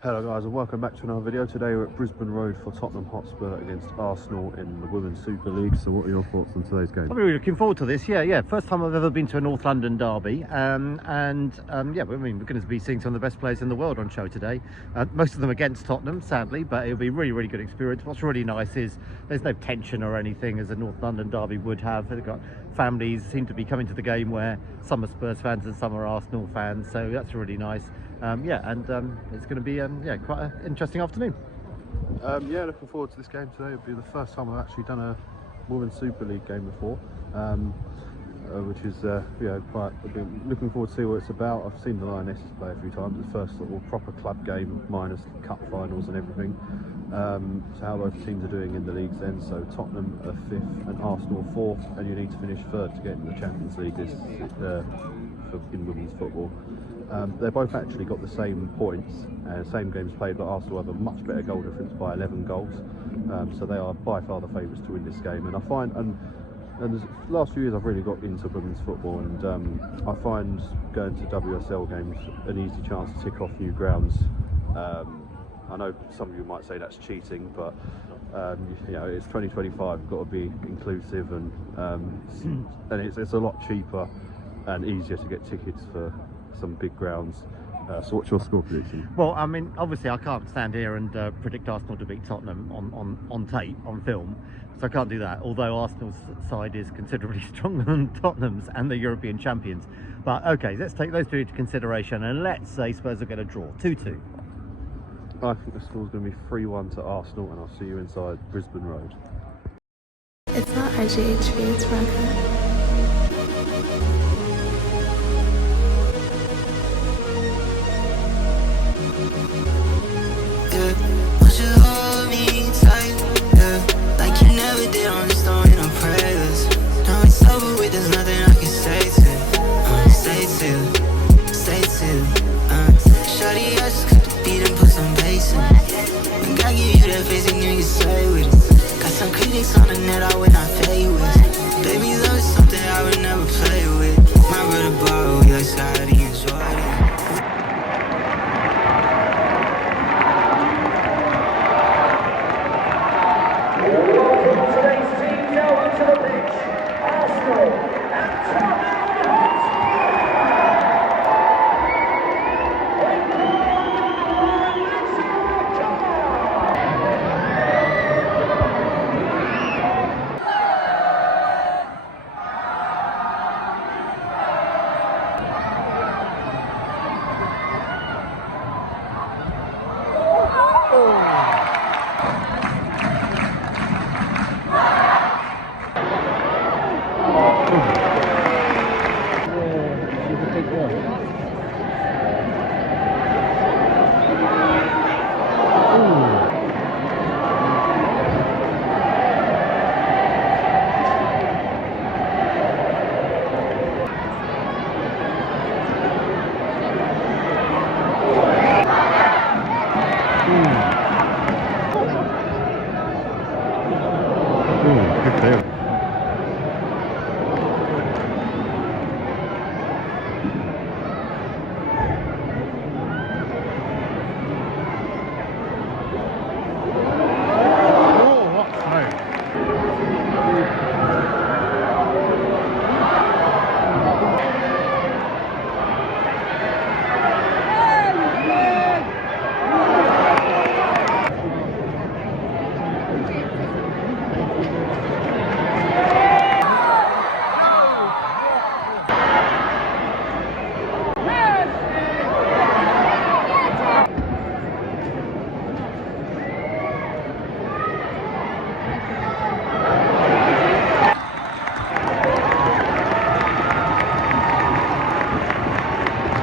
Hello guys and welcome back to another video. Today we're at Brisbane Road for Tottenham Hotspur against Arsenal in the Women's Super League. So what are your thoughts on today's game? I'm really looking forward to this. Yeah. First time I've ever been to a North London derby. Yeah, I mean, we're going to be seeing some of the best players in the world on show today. Most of them against Tottenham, sadly, but it'll be a really, really good experience. What's really nice is there's no tension or anything as a North London derby would have. They've got families seem to be coming to the game where some are Spurs fans and some are Arsenal fans, so that's really nice. It's going to be quite an interesting afternoon. Yeah, looking forward to this game today. It'll be the first time I've actually done a Women's Super League game before, which is I've been looking forward to see what it's about. I've seen the Lionesses play a few times. The first little proper club game minus cup finals and everything. So how both teams are doing in the leagues then. So Tottenham are 5th and Arsenal 4th, and you need to finish 3rd to get in the Champions League in women's football. They've both actually got the same points, same games played, but Arsenal have a much better goal difference by 11 goals. So they are by far the favourites to win this game. And I find, and the last few years I've really got into women's football, and I find going to WSL games an easy chance to tick off new grounds. I know some of you might say that's cheating, but it's 2025. You've got to be inclusive, and it's a lot cheaper and easier to get tickets for some big grounds. So what's your score prediction? Well, I mean, obviously I can't stand here and predict Arsenal to beat Tottenham on tape, on film, so I can't do that, although Arsenal's side is considerably stronger than Tottenham's and the European champions. But okay, let's take those two into consideration, and let's say Spurs are going to draw 2-2. I think the score's going to be 3-1 to Arsenal, and I'll see you inside Brisbane Road. It's not RGHV, it's Rocket. Good deal.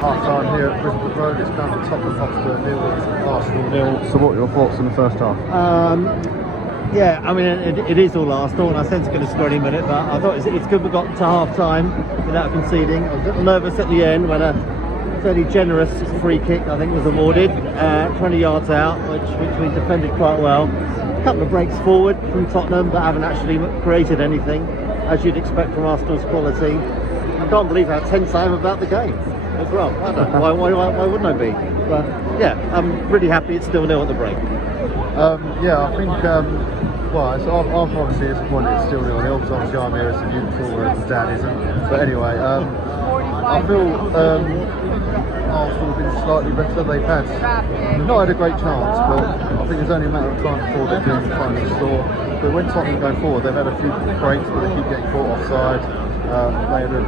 Half-time here at Brisbane Road. It's down to Tottenham Hotspur 0, Arsenal 0. So what are your thoughts on the first half? Yeah, I mean, it is all Arsenal, and I sense it's going to score any minute, but I thought it's good we got to half-time without conceding. I was a little nervous at the end when a fairly generous free kick, I think, was awarded, 20 yards out, which we defended quite well. A couple of breaks forward from Tottenham, but haven't actually created anything, as you'd expect from Arsenal's quality. I can't believe how tense I am about the game. as well. I don't know. Why wouldn't I be? But yeah, I'm really happy it's still 0 at the break. Yeah, I think, well, I'm obviously disappointed it's still 0-0 because obviously I'm here as a neutral whereas the dad isn't. But anyway, I feel Arsenal have been slightly better. They've not had a great chance, but I think it's only a matter of time before they do finally score. But when Tottenham go forward, they've had a few breaks, but they keep getting caught offside. They had a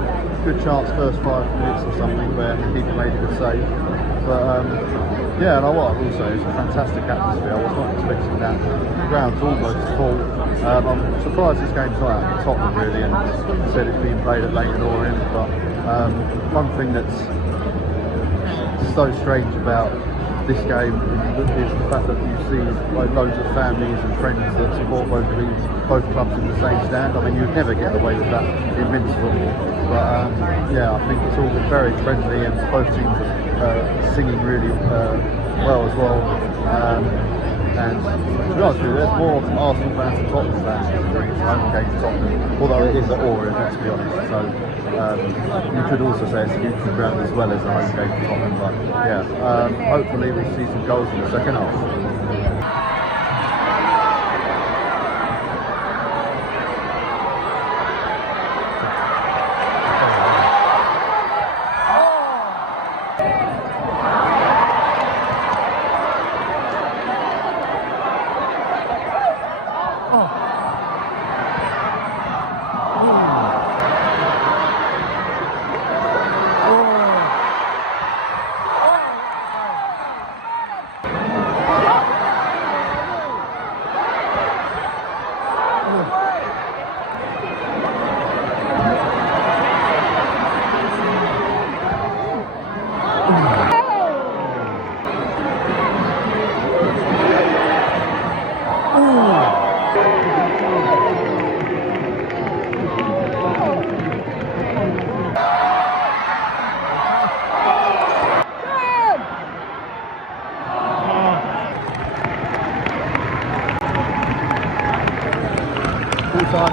good chance first 5 minutes or something where the keeper made a good save. But yeah, and what I will say is a fantastic atmosphere. I was not expecting that. The ground's almost full. I'm surprised this game's not at Tottenham really, and said it's being played at Leighton Orient. But one thing that's so strange about this game is the fact that you see like loads of families and friends that support both clubs in the same stand. I mean, you'd never get away with that in men's football. But yeah, I think it's all been very friendly, and both teams are singing really well as well. And to be honest with you, there's more Arsenal fans than Tottenham fans during its home game to Tottenham, although it is at Orient, let's be honest. So you could also say it's a neutral ground as well as a home game for Tottenham. But yeah, hopefully we see some goals in the second half.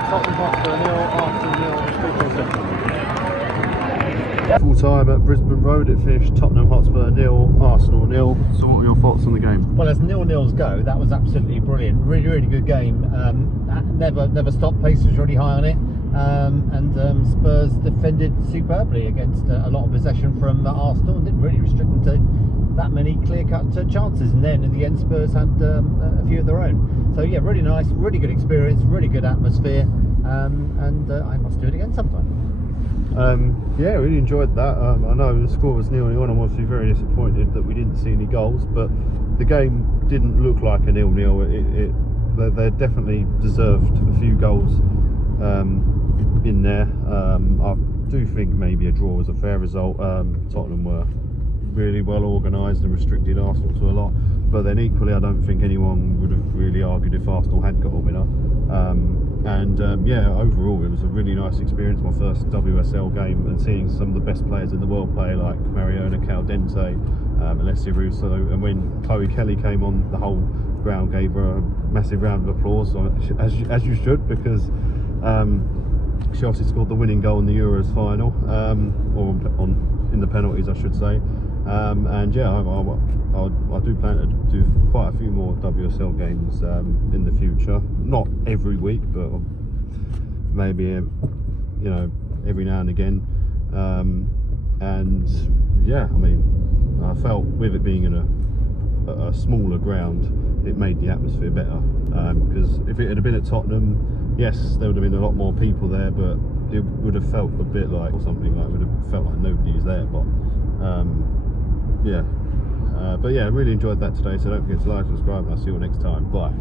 Tottenham Hotspur 0, Arsenal 0, full time at Brisbane Road. It finished Tottenham Hotspur 0, Arsenal 0. So what are your thoughts on the game? Well, as 0-0s go, that was absolutely brilliant. Really good game. Never stopped. Pace was really high on it. And Spurs defended superbly against a lot of possession from Arsenal and didn't really restrict them to that many clear-cut chances. And then in the end, Spurs had a few of their own. So yeah, really nice, really good experience, really good atmosphere, and I must do it again sometime. Yeah, really enjoyed that. I know the score was 0-0, and I'm obviously very disappointed that we didn't see any goals, but the game didn't look like a 0-0. They definitely deserved a few goals in there. I do think maybe a draw was a fair result. Tottenham were really well organised and restricted Arsenal to a lot, but then equally I don't think anyone would have really argued if Arsenal had got a winner. Yeah, overall it was a really nice experience. My first WSL game, and seeing some of the best players in the world play, like Mariona Caldente, Alessia Russo, and when Chloe Kelly came on, the whole ground gave her a massive round of applause, as you should, because she obviously scored the winning goal in the Euros final, or in the penalties I should say. And yeah, I do plan to do quite a few more WSL games in the future. Not every week, but maybe you know, every now and again. And yeah, I mean, I felt with it being in a smaller ground, it made the atmosphere better. Because if it had been at Tottenham, yes, there would have been a lot more people there, but it would have felt a bit like, or something like, it would have felt like nobody's there. But yeah, but yeah, really enjoyed that today. So don't forget to like, subscribe, and I'll see you all next time. Bye.